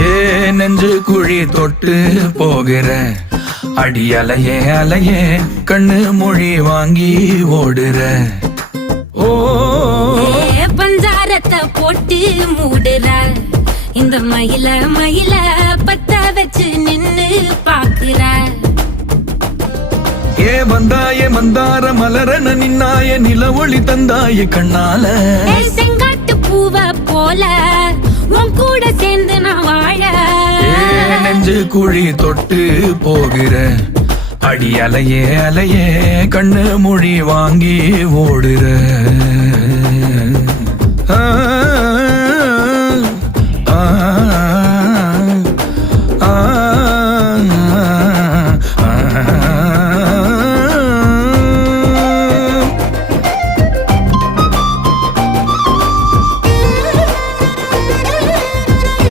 ஏ நெஞ்சு குழி தொட்டு போகிற அடி அலையே அலையே கண்ணு மொழி வாங்கி ஓடுற. ஓ பஞ்சாரத்தை போட்டு மூடுற இந்த மயில மயில பத்த வச்சு நின்னு பாக்குற. ஏ வந்தாய மந்தார மலரன நின்னாய நில ஒளி தந்தாய கண்ணால. செங்காட்டு பூவ போல உன் கூட சேர்ந்து நான் வாழ. நெஞ்சு குழி தொட்டு போகிற அடி அலையே அலையே கண்ணு மொழி வாங்கி ஓடுற. ஆ ஆ